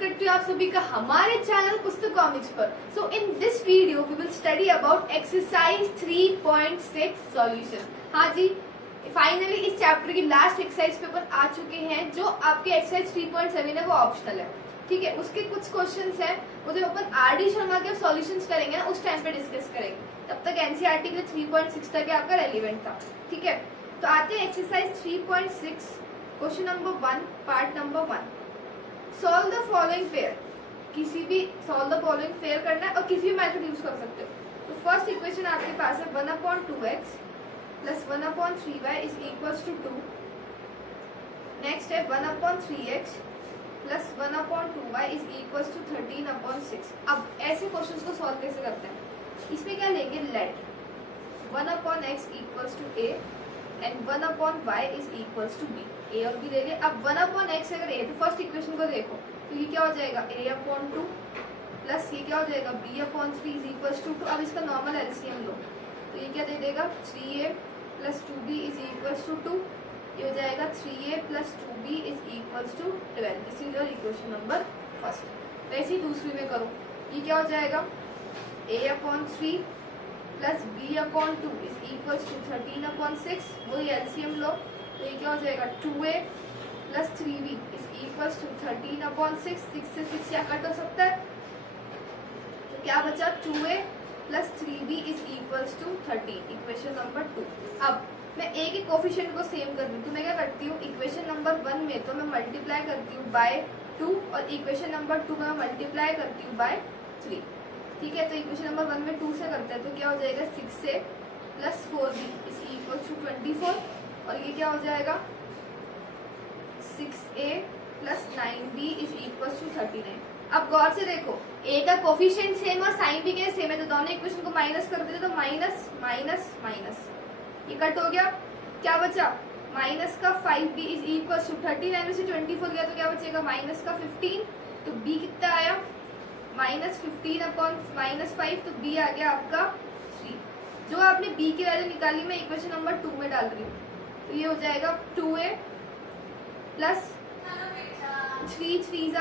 करती हूँ आप सभी का हमारे चैनल पुस्तक कॉमिक्स पर। So in this video we will study about exercise 3.6 solution. हाँ जी, फाइनली इस चैप्टर की लास्ट एक्सरसाइज पेपर आ चुके हैं। जो आपके एक्सरसाइज 3.7 है वो ऑप्शनल है, ठीक है। उसके कुछ क्वेश्चंस हैं वो जब अपन आर.डी. शर्मा के सॉल्यूशंस करेंगे ना उस टाइम पे डिस्कस करेंगे। तब तक एनसीईआरटी के 3.6 तक आपका रेलिवेंट था, ठीक है। तो आते हैं exercise 3.6 question number 1 part number 1। Solve the following pair. किसी भी सॉल्व द फॉलोइंग पेयर करना है और किसी भी मेथड यूज कर सकते हो। तो फर्स्ट इक्वेशन आपके पास है 1/2x plus 1/3y is equals to 2। Next है 1/3x plus 1/2y is equals to 13/6। अब ऐसे क्वेश्चंस को सॉल्व कैसे करते हैं? इसमें क्या लेंगे, let 1/x equals to a and 1/y is equals to b। a और b ले लिया। अब 1/x अगर a, तो फर्स्ट इक्वेशन को देखो तो ये क्या हो जाएगा a/2 प्लस ये क्या हो जाएगा b/3 इज इक्वल्स टू 2। अब इसका नॉर्मल एलसीएम लो तो ये क्या दे देगा 3a plus 2b is equals to 2। ये हो जाएगा 3a plus 2b is equals to 12। This is your equation number first. वैसे ही दूसरी में करो, ये क्या हो जाएगा a/3 plus b/2 is equals to 13/6। वही एलसीएम लो तो ये क्या हो जाएगा 2a plus 3b is equals to 13/6। 6 से 6 क्या कट हो सकता है, तो क्या बचा 2a plus 3b is equals to 13। Equation number 2। अब मैं a के कोफिशिएंट को सेम कर दूं तो मैं क्या करती हूँ, इक्वेशन नंबर 1 में तो मैं मल्टीप्लाई करती हूँ बाय 2 और इक्वेशन नंबर 2 में मैं मल्टीप्लाई करती हूँ बाय 3, ठीक है। तो इक्वेशन नंबर 1 में 2 से करते हैं तो क्या हो जाएगा 6a plus 4b is equals to 24 और ये क्या हो जाएगा 6a plus 9b is equals to 39। अब गौर से देखो a का कोफिशिएंट सेम और साइन भी क्या सेम है, तो दोनों इक्वेशन को माइनस कर देते तो माइनस माइनस माइनस ये कट हो गया। क्या बचा माइनस का 5b इज इक्वल्स टू 39 में से 24 गया तो क्या बचेगा माइनस का 15। तो b कितना आया -15/-5 तो b आ गया आपका 3। जो आपने b की वैल्यू निकाली मैं इक्वेशन नंबर 2 में डाल रही हूँ तो ये हो जाएगा 2a plus 3 3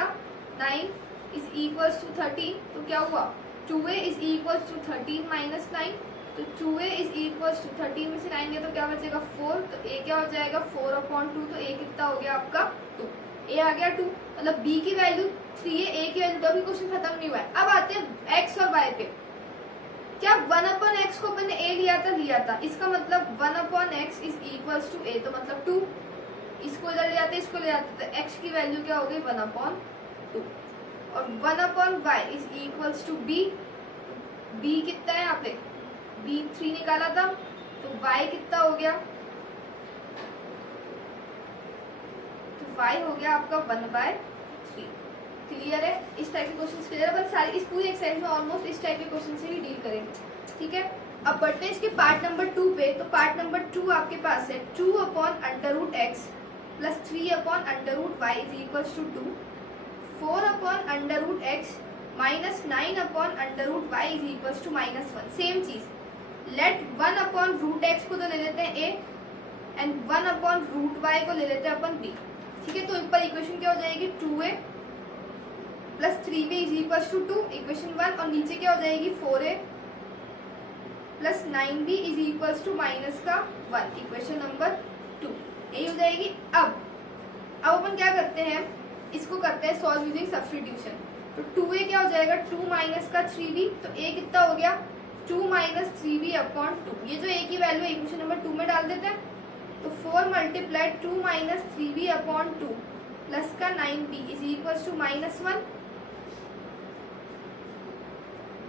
9 is equals to 13। तो क्या हुआ 2a is equals to 13 minus 9। तो 2a इज इक्वल्स टू 13 में से 9 गया तो क्या बचेगा 4। तो a क्या हो जाएगा 4/2। तो a कितना हो गया आपका 2। a आ गया 2, मतलब b की वैल्यू 3 है, a की वैल्यू। तो अभी क्वेश्चन खत्म नहीं हुआ है। अब आते हैं x और y पे। क्या 1/x को अपन ने a लिया था, इसका मतलब 1/x is equals to a, तो मतलब 2। इसको इधर ले आते इसको ले आते तो x की वैल्यू क्या हो गई 1/2 और 1/y is equals to b। b कितना है यहाँ पे b 3 निकाला था तो y कितना हो गया, तो y हो गया आपका 1/3। क्लियर है? इस टाइप के क्वेश्चंस क्लियर है। सारी इस पूरी एक्सरसाइज में ऑलमोस्ट इस टाइप के क्वेश्चन से ही डील करेंगे, ठीक है। अब बढ़ते हैं इसके पार्ट नंबर 2 पे। तो पार्ट नंबर 2 आपके पास है 2/√x plus 3/√y is equals to 2। 4/√x minus 9/√y is equals to -1। Same चीज, लेट 1/√x को तो ले लेते हैं a एंड 1/√y को ले लेते हैं अपन b, ठीक है। तो ऊपर इक्वेशन क्या हो जाएगी 2a plus 3b is equals to 2 equation 1 और नीचे क्या हो जाएगी 4a plus 9b is equals to -1 equation number 2। यही हो जाएगी। अब अपन क्या करते हैं, इसको करते हैं सॉल्व यूजिंग सब्स्टिट्यूशन। तो 2a क्या हो जाएगा 2 माइनस का 3b, तो a कितना हो गया 2 माइनस 3b/2। ये जो a की वैल्यू है इक्वेशन नंबर 2 में डाल देते हैं तो 4 मल्टीप्लाई 2 माइनस 3b/2 प्लस का 9b is equals to -1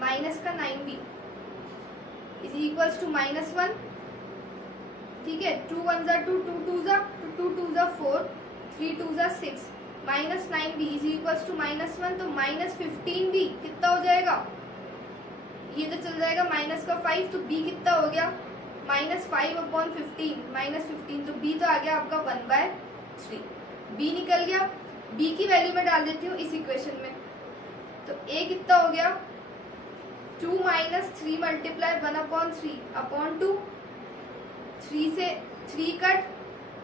minus का 9b इज इक्वल्स टू -1, ठीक है। 2 1 जा 2 2 2 जा 2 2 जा 4 3 2 जा 6 minus 9b is equals to -1। तो -15b कितना हो जाएगा, ये तो चल जाएगा माइनस का 5। तो b कितना हो गया -5/15 -15। तो b तो आ गया आपका 1/3। b निकल गया, b की वैल्यू में डाल देती हूँ इस इक्वेशन में। तो a कितना हो गया 2 माइनस 3 मल्टीप्लाई 1/3/2। 3 से 3 कट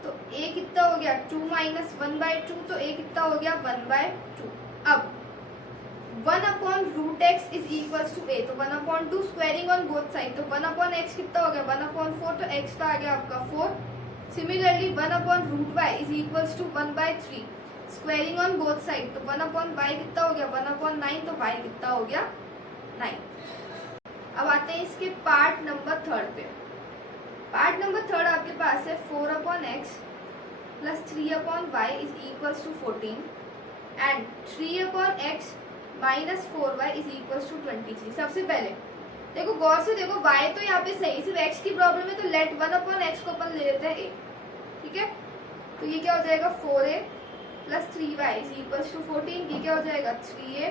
तो a कितना हो गया 2 माइनस 1/2। तो a कितना हो गया 1/2। अब 1/√x is equals to a, तो 1/2 स्क्वायरिंग ऑन बोथ साइड, तो 1/x कितना हो गया 1/4, तो x का आ गया आपका 4। Similarly 1/√y is equals to 1/3 squaring on both side, तो 1/y कितना हो गया 1/9, तो y कितना हो गया 9। अब आते हैं इसके पार्ट नंबर 3 पे। पार्ट नंबर 3 आपके पास है 4/x plus 3/y is equals to 14 and 3/x minus 4y is equals to 23। सबसे पहले देखो गौर से देखो, y तो यहाँ पे सही, सिर्फ x की प्रॉब्लम है, तो लेट 1/x को अपन ले लेते हैं a, ठीक है। तो ये क्या हो जाएगा 4a plus 3y is equals to 14, ये क्या हो जाएगा 3a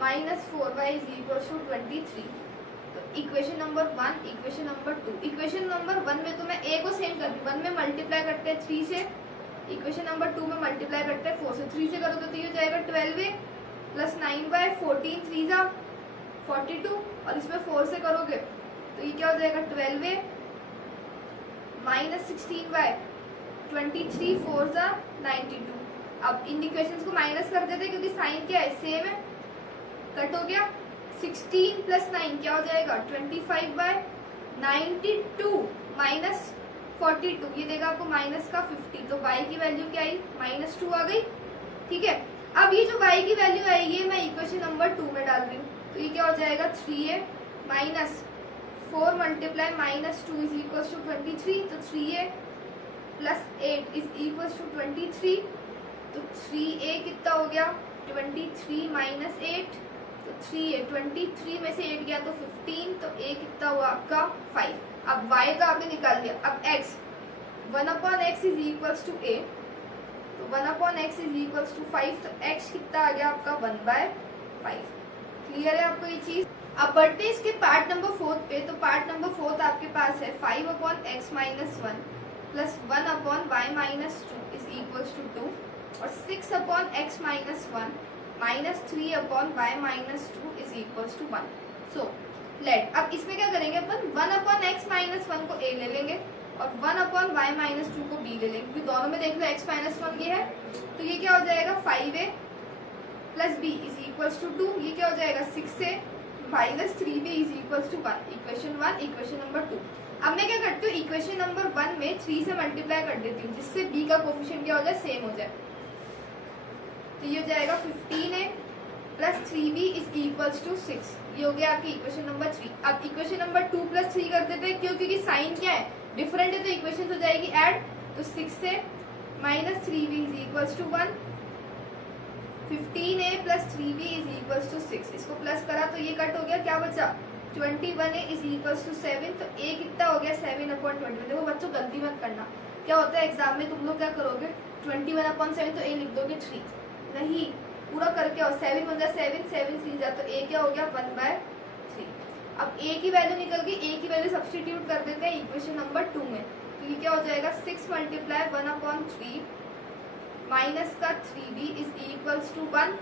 minus 4y is equals to 23। तो equation number 1, equation number 2। Equation number 1 में तो मैं a को सेम कर दी, 1 में मल्टीप्लाई करते हैं 3 से, इक्वेशन नंबर 2 में मल्टीप्लाई करते हैं 4 से। 3 से करोगे तो ये हो जाएगा 12a प्लस 9y, 14 3 जा 42, और इसमें 4 से करोगे तो ये क्या हो जाएगा 12a माइनस 16y, 23 4 जा 92। अब इन इक्वेशंस को माइनस कर देते क्योंकि साइन क्या है सेम है, कट हो गया। 16 प्लस 9 क्या हो जाएगा 25/92 माइनस 42, ये देगा आपको माइनस का 50, तो y की वैल्यू क्या आई -2 आ गई, ठीक है। अब ये जो y की वैल्यू आई ये मैं इक्वेशन नंबर 2 में डाल रही हूँ, तो ये क्या हो जाएगा 3a minus 4 multiply -2 is equals to 23, तो 3a plus 8 is equals to 23, तो 3a कितना हो गया 23 माइनस 8, तो 3a 23 में से 8 गया तो 15, तो a कितना हुआ आपका 5। अब y का आपने निकाल दिया। अब x 1/x is equals to a, तो 1/x इज इक्वल्स टू 5, तो x कितना आ गया आपका 1/5। क्लियर है आपको ये चीज। अब बढ़ते हैं इसके पार्ट नंबर 4 पे। तो पार्ट नंबर 4 आपके पास है 5/x minus 1 plus 1/y minus 2 is equals to 2 और 6/x minus 1 minus 3/y minus 2 is equals to 1। So let, अब इसमें क्या करेंगे अपन 1/x माइनस 1 को a ले लेंगे और 1/y माइनस 2 को b ले लेंगे, क्योंकि दोनों में देख लो x माइनस 1 ये है, तो ये क्या हो जाएगा 5a plus b is equals to 2, ये क्या हो जाएगा 6a minus 3b is equals to 1। Equation 1, equation number 2। अब मैं क्या करती हूँ इक्वेशन नंबर 1 में 3 से मल्टीप्लाई कर देती हूँ, जिससे b का कोफिशिएंट क्या हो जाए सेम हो जाए, तो ये हो जाएगा 15a plus 3b is equals to 6, ये हो गया आपकी इक्वेशन नंबर 3। अब इक्वेशन नंबर 2 प्लस 3 कर देते हैं, क्यों, क्योंकि साइन क्या है डिफरेंट है, तो इक्वेशन हो जाएगी ऐड, तो 6a minus 3b is equals to 1, 15a plus 3b is equals to 6, इसको प्लस करा तो ये कट हो गया, क्या बचा 21a इज इक्वल्स टू 7, तो a कितना हो गया 7/20। देखो बच्चों गलती मत करना, क्या होता है एग्जाम में तुम लोग क्या करोगे 21/7 तो a लिख दोगे 3, नहीं पूरा करके और 7 बन जाए 7 7 3 जा, तो a क्या हो गया 1/3। अब a की वैल्यू निकल गई, a की वैल्यू सब्स्टिट्यूट कर देते हैं इक्वेशन नंबर 2 में, तो ये क्या हो जाएगा 6 मल्टीप्लाई 1/3 माइनस का 3b इज इक्वल्स टू 1,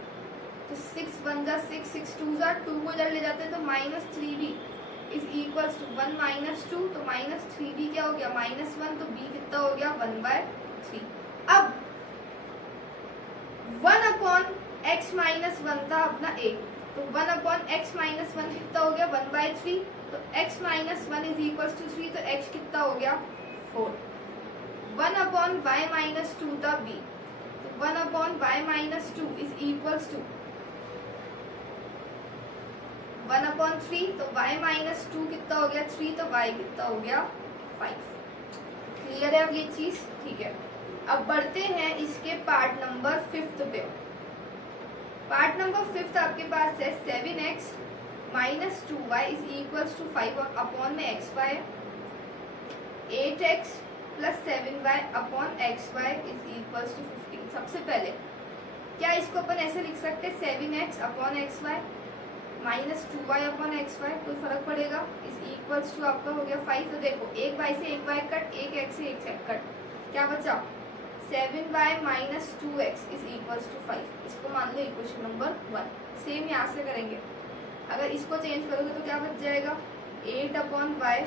तो 6 1 जा 6 6 2 जा 2 को इधर ले जाते हैं तो minus 3b is equals to 1 minus 2, तो माइनस 3b क्या हो गया -1, तो b कितना हो गया 1/3। अब 1/x माइनस 1 था अपना a, तो 1/x माइनस 1 कितना हो गया 1/3, तो x minus 1 is equals to 3, तो x कितना हो गया 4। 1/y माइनस 2 था b, तो 1/y minus 2 is equals to 1/3, तो y माइनस 2 कितना हो गया 3, तो y कितना हो गया 5। क्लियर है अब ये चीज, ठीक है। अब बढ़ते हैं इसके पार्ट नंबर 5 पे। पार्ट नंबर 5 आपके पास है 7x minus 2y is equals to 5 upon में xy, 8x plus 7y upon xy is equals to 15। सबसे पहले क्या इसको अपन ऐसे लिख सकते हैं 7x upon xy minus 2y upon xy, कोई फर्क पड़ेगा, इज इक्वल्स टू आपका हो गया 5। तो देखो एक y से एक y कट, एक x से एक कट, क्या बचा 7y minus 2x is equals to 5, इसको मान लो इक्वेशन नंबर 1। सेम यहाँ से करेंगे, अगर इसको चेंज करोगे तो क्या बच जाएगा 8/y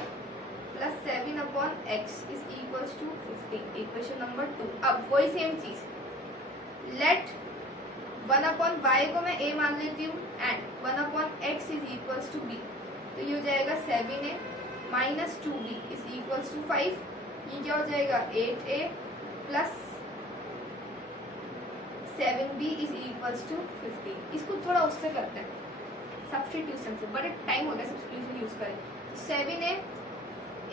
plus 7/x is equals to 15, equation number 2। अब वही सेम चीज, लेट वन अपॉन वाई को मैं ए मान लेती हूँ and one upon X is equals to B, तो ये हो जाएगा 7a minus 2b is equals to 5। ये क्या हो जाएगा 8a plus 7b is equals to 15। इसको थोड़ा उससे करते हैं सब्स्टिट्यूशन से, बड़े टाइम हो गया सब्स्टिट्यूशन यूज करें। 7a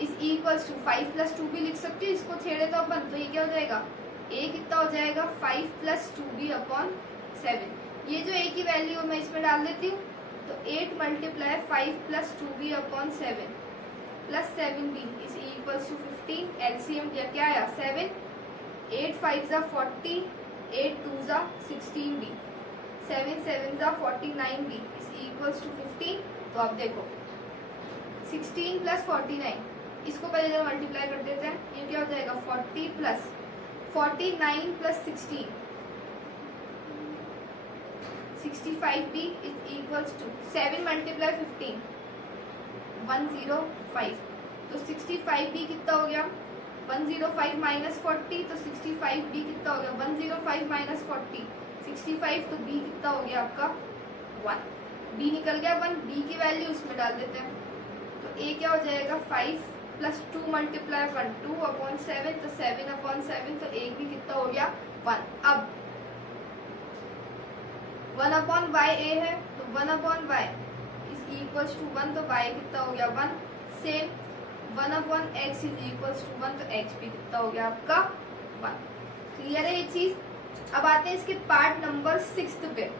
is equals to 5 plus 2b लिख सकती हूँ, इसको छेड़े तो अपन, तो ये क्या हो जाएगा a कितना हो जाएगा 5 प्लस 2b अपॉन 7। ये जो a की वैल्यू मैं इसमें डाल देती हूँ, तो 8 multiply 5 plus 2b upon 7 plus 7b is equals to 15। LCM क्या आया 7, 8 5 जा 40, 8 2 जा 16b, 7 7 जा 49b इज इक्वल्स टू 15। तो आप देखो 16 प्लस 49, इसको पहले जरा मल्टीप्लाई कर देते हैं, ये क्या हो जाएगा 40 plus 49 plus 16 65b is equals to 7 multiply 15 105। तो 65b कितना हो गया 105 माइनस 40, तो 65b कितना हो गया 105 माइनस 40 65, तो b कितना हो गया आपका 1, b निकल गया 1, b की वैल्यू उसमें डाल देते हैं। तो a क्या हो जाएगा 5 प्लस 2 मल्टीप्लाई 1 2 अपॉन 7, तो 7 अपॉन 7, तो a भी कितना हो गया 1। अब 1 अपॉन वाई ए है, तो 1 upon Y is equals to 1, तो y कितना हो गया 1। Same 1 upon X is equals to 1, तो x भी कितना हो गया आपका 1। क्लियर है ये चीज। अब आते हैं इसके पार्ट नंबर 6 पे।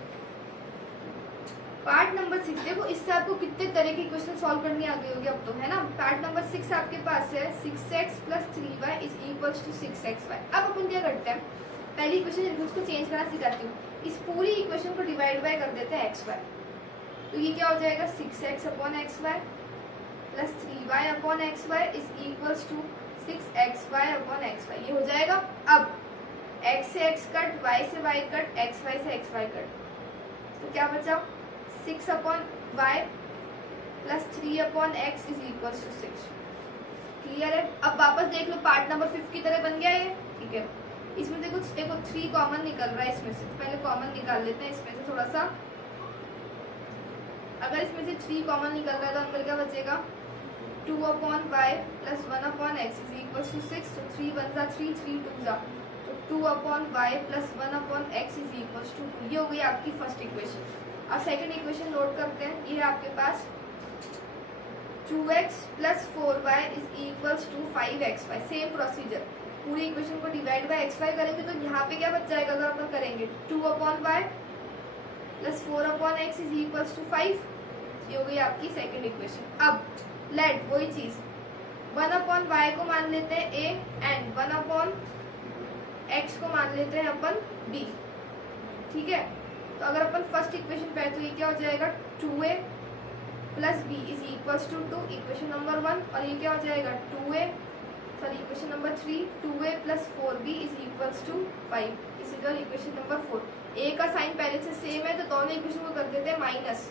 पार्ट नंबर 6 देखो, इससे आपको कितने तरह के क्वेश्चन सॉल्व करनी आ गई होगी अब तो, है ना। पार्ट नंबर 6 आपके पास है 6x plus 3y is equals to 6xy। अब अपन क्या करते हैं, पहली इक्वेशन उसको चेंज करना सिखाती हूँ। इस पूरी इक्वेशन को डिवाइड बाय कर देते हैं xy, तो ये क्या हो जाएगा 6x upon xy plus 3y upon xy is equals to 6xy upon xy। ये हो जाएगा। अब x से x कट, y से y कट, xy से xy कट, तो क्या बचा 6 upon Y plus 3 upon X is equals to 6। Clear है। अब वापस देख लो, पार्ट नंबर 5 की तरह बन गया ये, ठीक है। इसमें देखो 3 कॉमन निकल रहा है इसमें से, तो पहले कॉमन निकाल लेते हैं इसमें से थोड़ा सा। अगर इसमें से 3 कॉमन निकल रहा है तो अंकल क्या बचेगा 2 upon Y plus 1 upon X is equals to 6। तो 3 1 जा 3, 3 2 जा, तो 2 upon Y plus 1 upon X is equals to 2। ये हो गई आपकी फर्स्ट इक्वेशन। अब सेकंड इक्वेशन नोट करते हैं। ये है आपके पास 2x प्लस 4y इज इक्वल्स टू 5xy। सेम प्रोसीजर, पूरी इक्वेशन को डिवाइड बाय xy करेंगे, तो यहाँ पे क्या बच जाएगा अगर अपन करेंगे 2 upon Y plus 4 upon X is equals to 5। ये हो गई आपकी सेकंड इक्वेशन। अब लेट वही चीज 1 अपॉन वाई को मान लेते हैं a एंड 1 अपॉन एक्स को मान लेते हैं अपन b, ठीक है। तो अगर अपन फर्स्ट इक्वेशन पे, तो ये क्या हो जाएगा 2a plus B is equals to 2, equation number 1। और ये क्या हो जाएगा equation number 3 2a plus 4b is equals to 5। इस इक्वेशन नंबर 4। a का साइन पहले से सेम है, तो दोनों इक्वेशन को कर देते हैं माइनस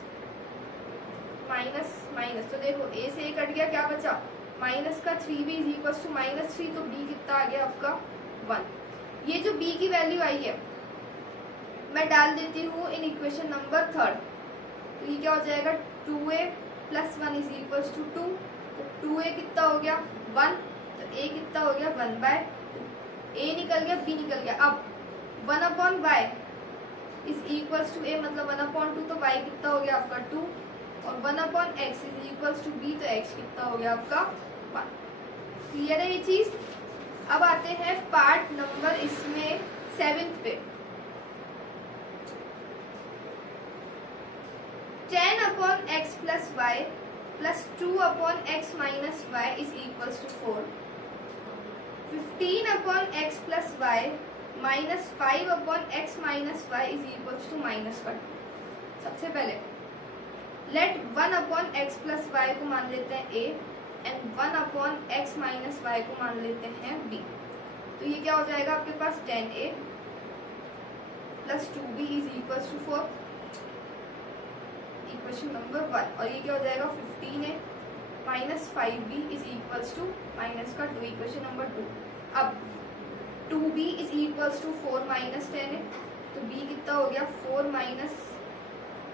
माइनस माइनस। तो देखो a से a कट गया, क्या बचा माइनस का 3b इज इक्वल्स टू -3, तो b कितना आ गया आपका 1। ये जो b की वैल्यू आई है मैं डाल देती हूँ इन इक्वेशन नंबर 3। तो ये क्या हो जाएगा 2a plus 1 is equals to 2। तो 2a कितना हो गया 1, तो a कितना हो गया 1/2। a निकल गया, b निकल गया। अब 1 upon Y is equals to a, मतलब 1 अपॉन 2, तो y कितना हो गया आपका 2। और 1 upon X is equals to b, तो x कितना हो गया आपका 1। क्लियर है ये चीज। अब आते हैं पार्ट नंबर इसमें 7 पे। 10 upon x plus y plus 2 upon x minus y is equals to 4. 15 upon x plus y minus 5 upon x minus y is equals to -1। सबसे पहले let 1 upon x plus y को मान लेते हैं a and 1 upon x minus y को मान लेते हैं b। तो ये क्या हो जाएगा आपके पास 10a plus 2b is equals to 4, equation number 1। और ये क्या हो जाएगा 15a minus 5b is equals to -2, equation number 2। अब 2b is equals to 4 minus 10a, तो b कितना हो गया 4 माइनस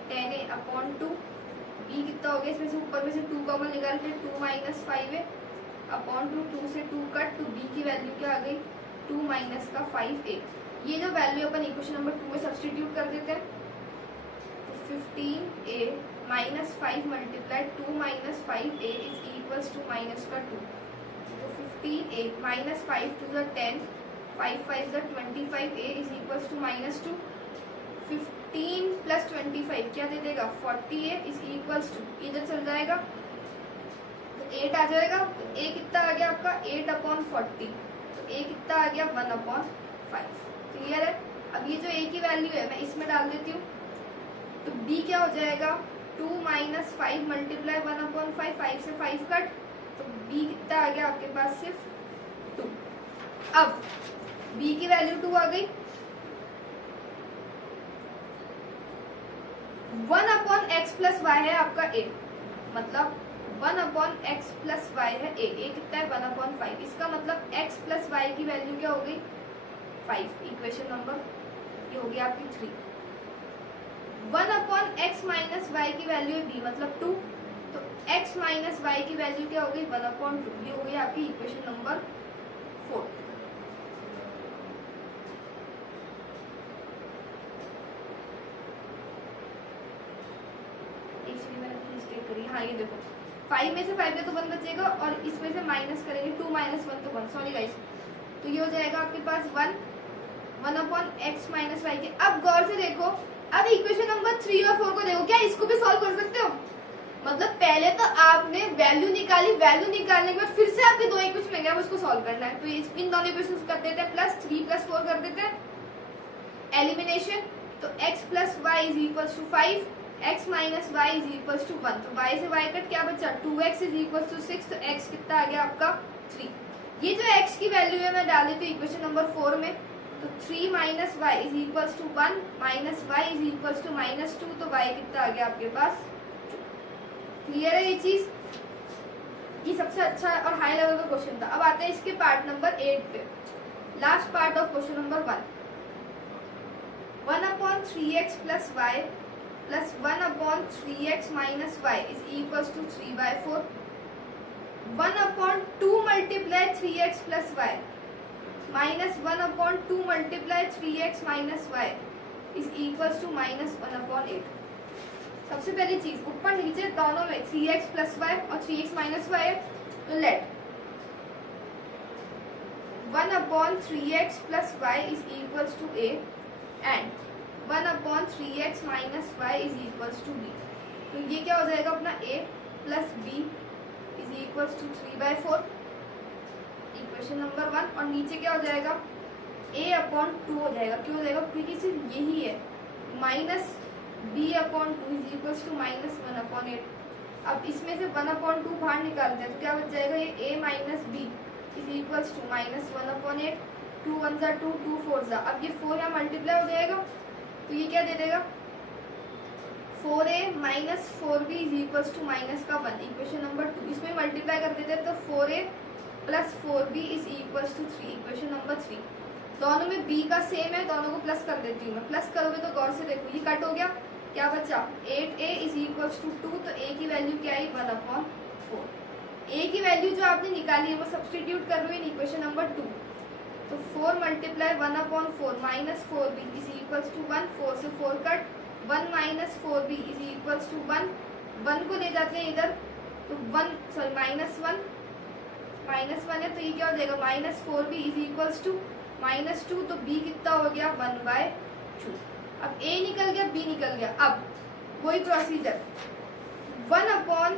10a अपॉन 2। b कितना हो गया, इसमें से ऊपर में से 2 कॉमन निकाल के 2 माइनस 5a अपॉन 2 से 2 कट, तो b की वैल्यू क्या आ गई 2 माइनस का 5a। ये जो वैल्यू अपन इक्वेशन नंबर 2 में सब्सटीट्यूट कर देते हैं, तो 15a minus 5 multiply 2 minus 5a is equals to minus का 2। तो 15a minus 5 to the 10, 5 5 the 25a is equals to minus 2। 15 plus 25 क्या दे देगा 40a इज इक्वल्स टू, इधर चल जाएगा तो 8 आ जाएगा। तो a कितना आ गया आपका 8 अपॉन 40, तो a कितना आ गया 1 अपॉन 5। क्लियर है। अब ये जो a की वैल्यू है मैं इसमें डाल देती हूँ, तो b क्या हो जाएगा 2 माइनस 5 मल्टीप्लाई 1 अपॉन 5, 5 से 5 कट, तो b कितना आ गया आपके पास सिर्फ 2। अब b की वैल्यू 2 आ गई, 1 अपॉन एक्स प्लस वाई है आपका a, मतलब 1 अपॉन एक्स प्लस वाई है a कितना है 1 अपॉन 5। इसका मतलब x प्लस वाई की वैल्यू क्या हो गई 5। इक्वेशन नंबर ये हो गई आपकी 3। 1 अपॉन एक्स माइनस वाई की वैल्यू है b मतलब 2, तो x माइनस वाई की वैल्यू क्या हो गई 1 अपॉन 2। ये हो गई आपकी इक्वेशन नंबर 4। हाँ ये देखो 5 में से 5 में तो 1 बचेगा और इसमें से माइनस करेंगे 2 माइनस 1 तो 1, सॉरी गाइस। तो ये हो जाएगा आपके पास 1 अपॉन एक्स माइनस वाई के। अब गौर से देखो, अब इक्वेशन नंबर 3 और 4 को देखो, क्या इसको भी सॉल्व कर सकते हो। मतलब पहले तो आपने वैल्यू निकाली, वैल्यू निकालने के बाद फिर से आपके दो इक्वेशन में गया उसको सॉल्व करना है। तो इन दोनों इक्वेशन कर देते हैं प्लस 3 प्लस 4 कर देते हैं एलिमिनेशन। तो x plus y is equal to 5, x minus y is equal to 1, तो y से y कट क्या बचा 2x इज इक्वल टू 6, तो x कितना आ गया आपका 3। ये जो x की वैल्यू है मैं डाल देती हूँ इक्वेशन नंबर 4 में, तो 3 minus y is equal to 1 minus y is equal to minus 2, तो y कितना आ गया आपके पास 2। क्लियर है ये चीज, ये सबसे अच्छा और हाई लेवल का क्वेश्चन था। अब आते हैं इसके पार्ट नंबर 8 पे, last part of question number 1। 1 upon 3x plus y plus 1 upon 3x minus y is equal to 3/4। 1 upon 2 multiply 3x plus y minus 1 upon 2 multiply 3x minus y is equal to minus 1 upon 8। सबसे पहली चीज ऊपर नीचे दोनों में 3x plus Y और 3x minus y है, तो let 1 upon 3x plus y is equal to a and 1 upon 3x minus y is equals to b। तो ये क्या हो जाएगा अपना a plus b is equals to 3/4 equation number 1, और नीचे क्या हो जाएगा a अपॉन 2 हो जाएगा। क्यों हो जाएगा क्योंकि सिर्फ यही है, minus b upon 2 is equals to minus 1 upon 8। अब इसमें से 1 अपॉन 2 बाहर निकालते हैं तो क्या बच जाएगा ये a minus b is equals to minus 1 upon 8। 2 1 जा 2, 2 4 जा, अब ये 4 यहाँ मल्टीप्लाई हो जाएगा तो ये क्या दे देगा 4a minus 4b is equal to minus का 1 इक्वेशन नंबर 2। इसमें मल्टीप्लाई कर देते हैं तो 4a plus 4b is equal to 3 equation number 3। दोनों में b का सेम है, दोनों को प्लस कर देती हूँ मैं। प्लस करोगे तो गौर से देखो ये कट हो गया, क्या बचा 8a इज इक्वल टू 2, तो a की वैल्यू क्या आई 1 अपॉन 4। a की वैल्यू जो आपने निकाली है वो सब्सटीट्यूट कर रही है इक्वेशन नंबर 2, तो 4 multiply 1 upon 4 minus 4b is equal to 1, 4 से 4 cut, 1 minus 4b is equal to 1, 1 को ले जाते हैं इधर तो 1 सॉरी माइनस 1 है, तो ये क्या हो जाएगा minus 4b is equal to minus 2, तो b कितना हो गया 1/2। अब a निकल गया b निकल गया। अब वही procedure 1 upon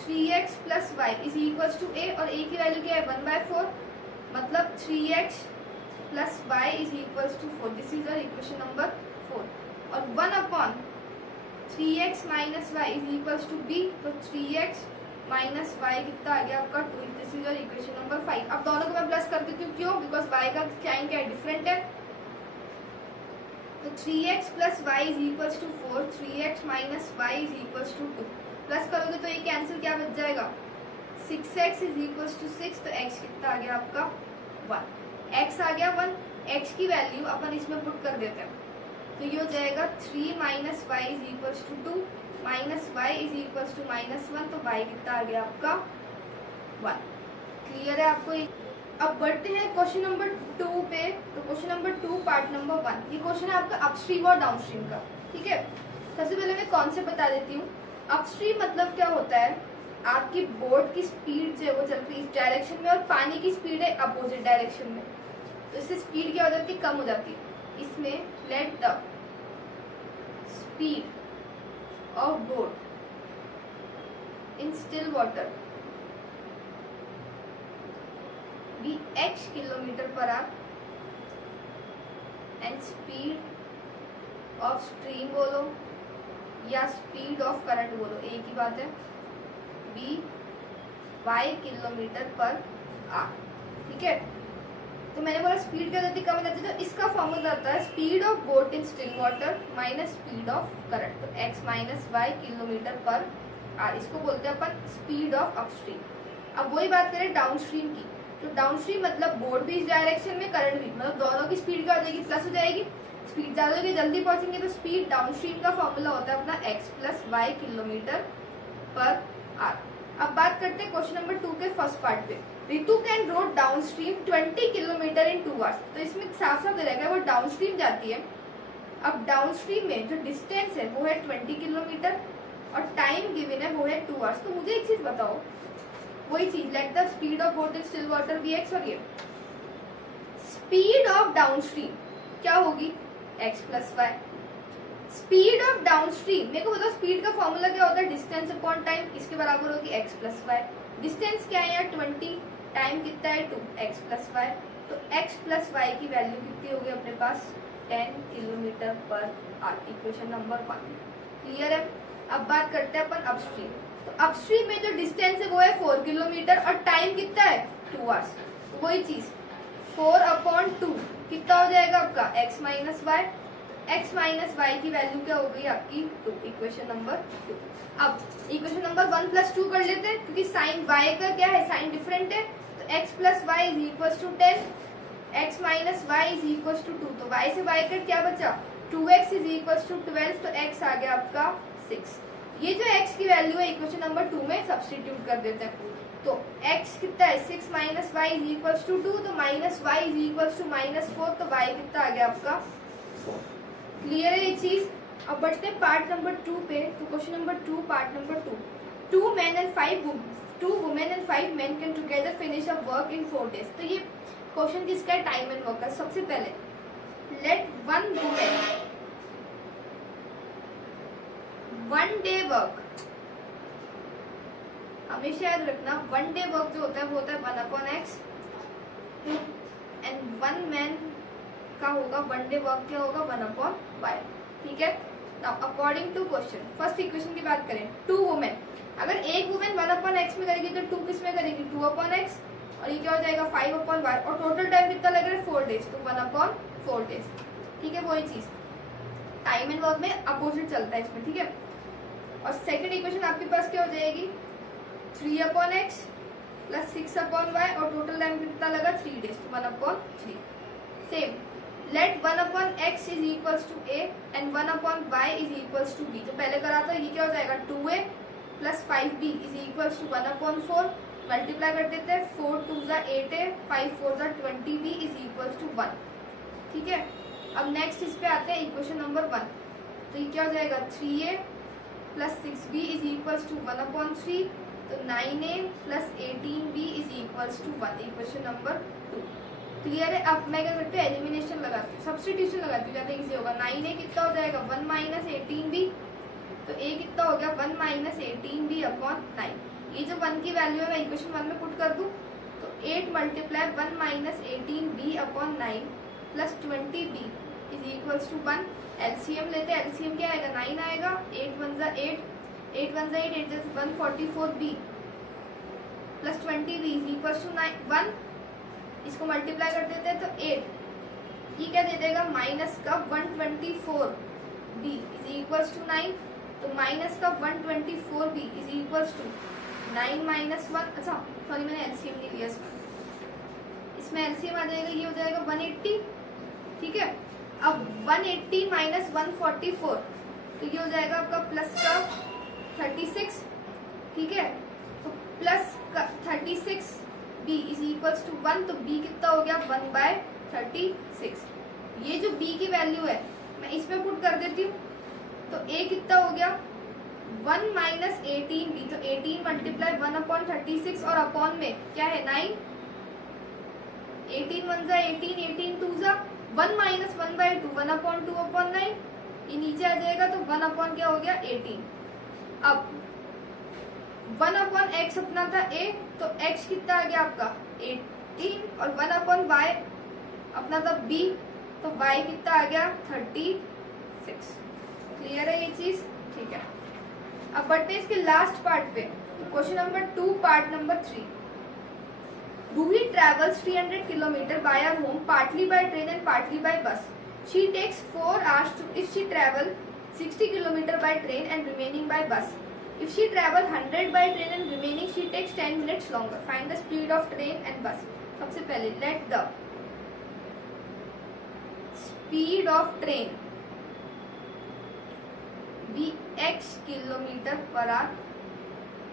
3x plus y is equal to a, और a की वैल्यू क्या है 1/4, मतलब 3x plus y is equal to 4। This is our equation number 4। और 1 upon 3x minus y is equal to b, तो 3x माइनस वाई कितना आ गया आपका 2। This is our equation number 5। अब दोनों को मैं प्लस कर देती हूँ, क्यों बिकॉज y का साइन क्या है डिफरेंट है। तो 3x plus y is equal to 4, 3x minus y is equal to 2। Plus करोगे तो ये कैंसिल, क्या बच जाएगा 6x इज इक्वल टू 6, तो x कितना आ गया आपका 1। x आ गया 1, x की वैल्यू अपन इसमें पुट कर देते हैं तो ये हो जाएगा 3 minus y is equals to 2 minus y is equals to -1, तो वाई कितना आ गया आपका 1। क्लियर है आपको ये? अब बढ़ते हैं क्वेश्चन नंबर 2 पे। तो क्वेश्चन नंबर 2 पार्ट नंबर 1, ये क्वेश्चन है आपका अपस्ट्रीम और डाउनस्ट्रीम का। ठीक है, सबसे पहले मैं कॉन्सेप्ट बता देती हूँ। अपस्ट्रीम मतलब क्या होता है, आपकी बोट की स्पीड जो है वो चल रही है इस डायरेक्शन में और पानी की स्पीड है अपोजिट डायरेक्शन में, तो इससे स्पीड क्या हो जाती है, कम हो जाती है। इसमें let the speed of boat in still water be x km/h and speed of stream बोलो या स्पीड ऑफ करंट बोलो, एक ही बात है, बी y km/h। ठीक है, तो मैंने बोला स्पीड क्या जाती है, कम हो जाती है, तो इसका फॉर्मूला आता है speed of boat in still water minus speed of current, तो x माइनस वाई km/h, इसको बोलते हैं अपन स्पीड ऑफ अपस्ट्रीम। अब वही बात करें डाउनस्ट्रीम की, तो डाउनस्ट्रीम मतलब बोट भी इस डायरेक्शन में, करंट भी, मतलब दोनों की स्पीड क्या हो जाएगी, प्लस हो जाएगी। स्पीड ज्यादा होगी, जल्दी पहुंचेंगे, तो स्पीड डाउनस्ट्रीम का फॉर्मूला होता है अपना x प्लस वाई km/h। अब बात करते हैं क्वेश्चन नंबर 2 के फर्स्ट पार्ट पे। Ritu can road downstream 20 kilometre in 2 hours, तो इसमें साफ साफ दे रखा है वो डाउनस्ट्रीम जाती है। अब डाउनस्ट्रीम में जो डिस्टेंस है वो है 20 किलोमीटर और टाइम गिवन है वो है 2 आवर्स। तो मुझे एक चीज बताओ, वही चीज, let the speed of boat in still water be x, और ये स्पीड ऑफ डाउनस्ट्रीम क्या होगी, x plus y. Speed of downstream, मेरे को बताओ स्पीड का फॉर्मूला क्या होता है, डिस्टेंस अपॉन टाइम, इसके बराबर होगी x प्लस वाई। डिस्टेंस क्या है यार 20, टाइम कितना है 2, x प्लस वाई, तो x प्लस वाई की वैल्यू कितनी होगी अपने पास 10 km/h, इक्वेशन नंबर 1। क्लियर है? अब बात करते हैं अपन अपस्ट्रीम। तो अपस्ट्रीम में जो डिस्टेंस है वो है 4 किलोमीटर और टाइम कितना है 2 आवर्स, तो वही चीज 4/2 कितना हो जाएगा आपका x minus y, x minus y की वैल्यू क्या हो गई आपकी 2, इक्वेशन नंबर 2। अब इक्वेशन नंबर 1 प्लस 2 कर लेते हैं, क्योंकि साइन y का क्या है, साइन डिफरेंट है, तो x plus y is equal to 10, x minus y is equal to 2, तो y से y का क्या बचा 2x इज इक्वल टू 12, तो x आ गया आपका 6। ये जो x की वैल्यू है इक्वेशन नंबर 2 में सब्स्टिट्यूट कर देते हैं, तो x कितना है 6 minus y is equal to 2, तो minus y is equal to -4, तो y कितना आ गया आपका 4। क्लियर है ये चीज? अब बढ़ते हैं पार्ट नंबर 2 पे। तो question number 2 part number 2, 2 men and 2 women and 5 men can together finish a work in 4 days। तो ये क्वेश्चन किसका है, टाइम एंड वर्क का। सबसे पहले let one women 1 day work, हमेशा याद रखना 1 डे वर्क जो होता है वो होता है 1/x, एंड 1 मैन का होगा 1 डे वर्क क्या होगा 1/y। ठीक है, now according to question, first equation की बात करें, 2 वुमेन, अगर एक वुमेन 1/x में करेगी तो 2 किस में करेगी 2/x, और ये क्या हो जाएगा 5/y, और टोटल टाइम कितना लग रहा है 4 डेज, तो 1/4 डेज। ठीक है, वही चीज टाइम एंड वर्क में अपोजिट चलता है इसमें। ठीक है, और सेकंड इक्वेशन आपके पास क्या हो जाएगी 3/x प्लस 6/y, और टोटल टाइम कितना लगा 3 डेज, तो 1/3। Same let 1/x is equals to a and 1/y is equals to b। जो पहले करा था ये क्या हो जाएगा 2a plus 5b is equals to 1/4, multiply कर देते हैं, 4 2 8a, 5 4 20b is equals to 1। ठीक है, अब नेक्स्ट इस पे आते हैं इक्वेशन नंबर 1। तो ये क्या हो जाएगा 3a plus 6b is equals to 1/3, तो 9a plus 18b is equals to 1, equation number 2। Clear है? अब मैं क्या करती हूँ एलिमिनेशन लगाती हूँ, सब्सटीट्यूशन लगाती हूँ, ज्यादा इजी होगा। 9a कितना हो जाएगा 1 माइनस 18b, तो a कितना हो गया 1 माइनस 18b अपॉन 9। ये जो 1 की वैल्यू है मैं इक्वेशन 1 में पुट कर दूँ, तो 8 multiply 1 minus 18b upon 9 plus 20b is equals to 1। LCM लेते हैं, एलसीएम क्या आएगा 9 आएगा, 8 1 8, 8 1 8, 8 144b plus 20b is equals to 1। इसको मल्टीप्लाई कर देते हैं तो 8, ये क्या दे देगा माइनस का 124b इज इक्वल्स टू 9, तो माइनस का 124b is equals to 9 minus 1। अच्छा सॉरी मैंने एलसीएम नहीं लिया इसमें एलसीएम आ जाएगा, ये हो जाएगा 180। ठीक है, अब 180 माइनस 144, तो ये हो जाएगा आपका प्लस का 36, ठीक है। तो प्लस का 36 b इज इक्वल्स टू 1, तो b कितना हो गया 1/36। ये जो b की वैल्यू है मैं इसमें पुट कर देती हूँ, तो a कितना हो गया 1 माइनस 18b, तो 18 मल्टीप्लाई 1/36 और अपॉन में क्या है 9, 18 1 जा 18, 18 2 जा 1 माइनस 1/2, 1/2/9, ये नीचे आ जाएगा, तो 1 अपॉन क्या हो गया 18। अब 1 अपॉन एक्स अपना था a, तो x कितना आ गया आपका 18, और 1 अपॉन y अपना था b, तो y कितना आ गया 36। क्लियर है ये चीज, ठीक है। अब बढ़ते हैं इसके लास्ट पार्ट पे, question number 2 part number 3। Do he travels 300 kilometer by her home, partly by train and partly by bus. She takes 4 hours to if she travel 60 kilometer by train and remaining by bus. If she travel 100 by train and remaining she takes 10 minutes longer. Find the speed of train and bus. सबसे पहले let the speed of train be x kilometer per hour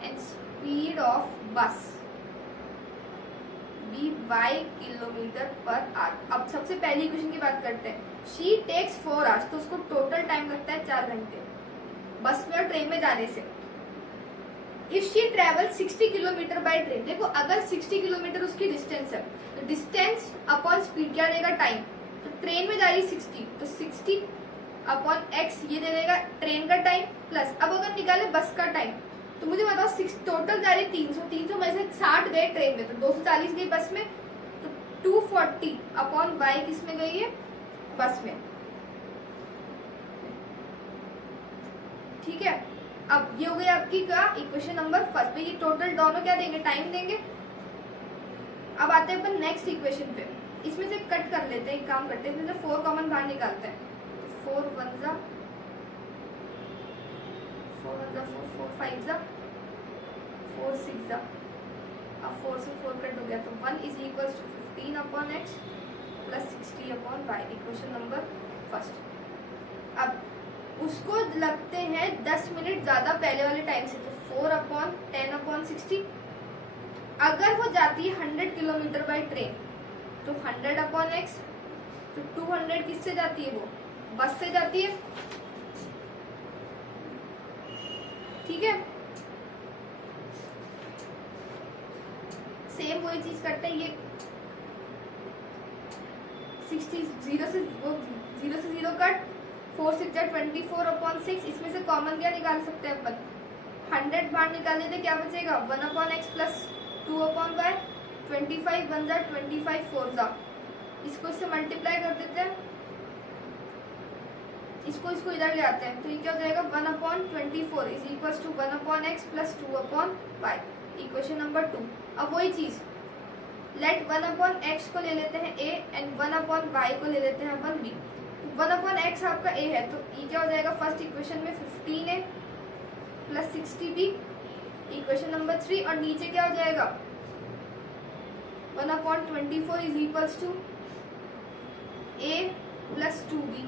and speed of bus be y kilometre per hour. अब सबसे पहली equation की बात करते हैं। She takes 4 hours, तो उसको टोटल टाइम लगता है 4 घंटे बस में और ट्रेन में जाने से। If she travel 60 kilometre by train, देखो अगर 60 किलोमीटर उसकी डिस्टेंस है तो डिस्टेंस अपॉन स्पीड क्या देगा टाइम, तो ट्रेन में जा रही 60, तो 60 अपॉन एक्स ये दे देगा ट्रेन का टाइम प्लस। अब अगर निकाले बस का टाइम, तो मुझे बताओ टोटल जा रही 300 में से 60 गए ट्रेन में, तो 240 गई बस में, तो 240 अपॉन वाई किस में गई है बस में, ठीक है। अब ये हो गई आपकी क्या इक्वेशन नंबर फर्स्ट पे, ये टोटल दोनों क्या देंगे टाइम देंगे। अब आते हैं अपन नेक्स्ट इक्वेशन पे, इसमें से कट कर लेते हैं, एक काम करते हैं इसमें से 4 कॉमन बाहर निकालते हैं, 4 1 जा 4 1 जा 4 4 5 जा 4 6 जा, अब 4 से 4 कट हो गया, तो 1 is equal to 15 upon x plus 60 upon y, equation number first. अब उसको लगते हैं 10 मिनट ज्यादा पहले वाले टाइम से, तो 4 अपॉन 10 अपॉन 60। अगर वो जाती है 100 किलोमीटर बाय ट्रेन, तो 100 अपॉन एक्स, तो 200 किससे जाती है वो बस से जाती है, ठीक है। सेम वही चीज करते हैं, ये 60 0 से 0 कट, 4 6 जा 24 अपॉन 6, इसमें से कॉमन क्या निकाल सकते हैं अपन 100 बाहर निकाल देते, क्या बचेगा 1 upon x plus 2 upon y, 25 1 जा 25 4 जा, इसको इससे मल्टीप्लाई कर देते हैं, इसको इधर ले आते हैं, तो ये क्या हो जाएगा 1 upon 24 is equal to 1 upon x plus 2 upon y, equation number 2। अब वही चीज लेट 1 अपॉन एक्स को ले लेते हैं a एंड 1 अपॉन वाई को ले लेते हैं अपन b। 1 अपॉन एक्स आपका a है, तो ये क्या हो जाएगा फर्स्ट इक्वेशन में 15a plus 60b, equation number 3, और नीचे क्या हो जाएगा 1 upon 24 is equals to a plus 2b,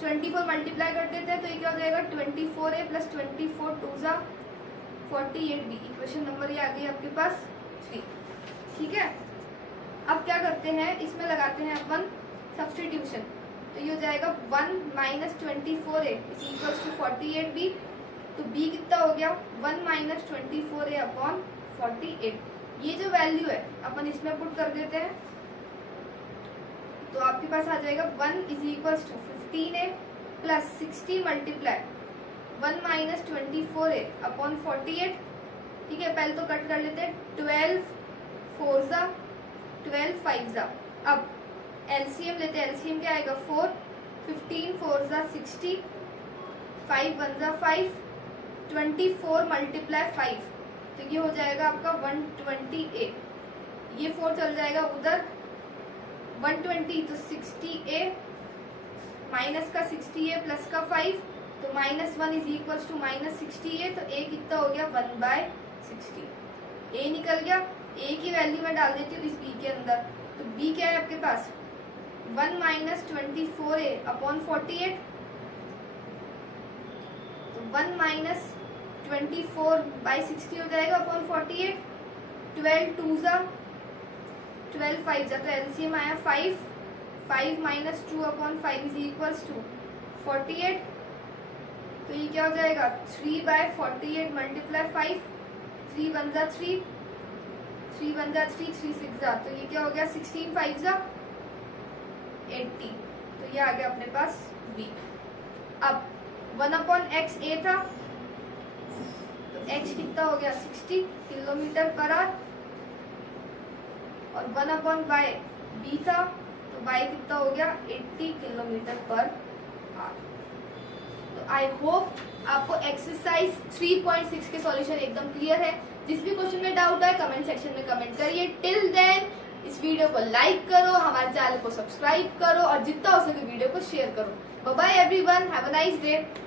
24 multiply कर देते हैं, तो ये क्या हो जाएगा 24a प्लस 24 2 जा 48b, इक्वेशन नंबर ये आ गई आपके पास 3, ठीक है। अब क्या करते हैं, इसमें लगाते हैं अपन सब्स्टिट्यूशन, तो ये हो जाएगा 1 minus 24a is equals to 48b, तो b कितना हो गया 1 माइनस 24a अपॉन 48, ये जो वैल्यू है अपन इसमें पुट कर देते हैं, तो आपके पास आ जाएगा 1 is equals to 15a plus 60 multiply 1 minus 24a upon 48, ठीक है। पहले तो कट कर लेते हैं, 12 4 जा 12 5 जा, अब एलसीएम लेते हैं, एलसीएम क्या आएगा 4, 15 4 जा 60, 5 1 जा 5, 24 मल्टीप्लाई 5, तो ये हो जाएगा आपका 120a, ये 4 चल जाएगा उधर 120, तो 60a माइनस का 60a प्लस का 5, तो minus 1 is equal to minus 60a, तो a कितना हो गया 1/60, a निकल गया, a की वैल्यू मैं डाल देती हूँ इस b के अंदर, तो b क्या है आपके पास 1 माइनस 24a अपॉन 48, तो 1 माइनस 24/60 हो जाएगा अपॉन 48। 12 2 जा 12 5 जा, तो एलसीएम आया 5। 5 minus 2 upon 5 is equals to 48। तो ये क्या हो जाएगा 3/48 मल्टीप्लाई 5, 3 1 जा 3, 3 1 जा 3, 3 6 जा, तो ये क्या हो गया 16 5 जा 80। तो ये आ गया अपने पास b। अब 1 अपॉन एक्स ए था, तो x कितना हो गया 60 किलोमीटर पर आवर, और 1 अपॉन वाई बी था, तो y कितना हो गया 80 किलोमीटर पर आवर। तो आई होप आपको एक्सरसाइज 3.6 के सॉल्यूशन एकदम क्लियर है। जिस भी क्वेश्चन में डाउट है कमेंट सेक्शन में कमेंट करिए। टिल देन इस वीडियो को लाइक करो, हमारे चैनल को सब्सक्राइब करो और जितना हो सके वीडियो को शेयर करो। Bye bye everyone, have a nice day.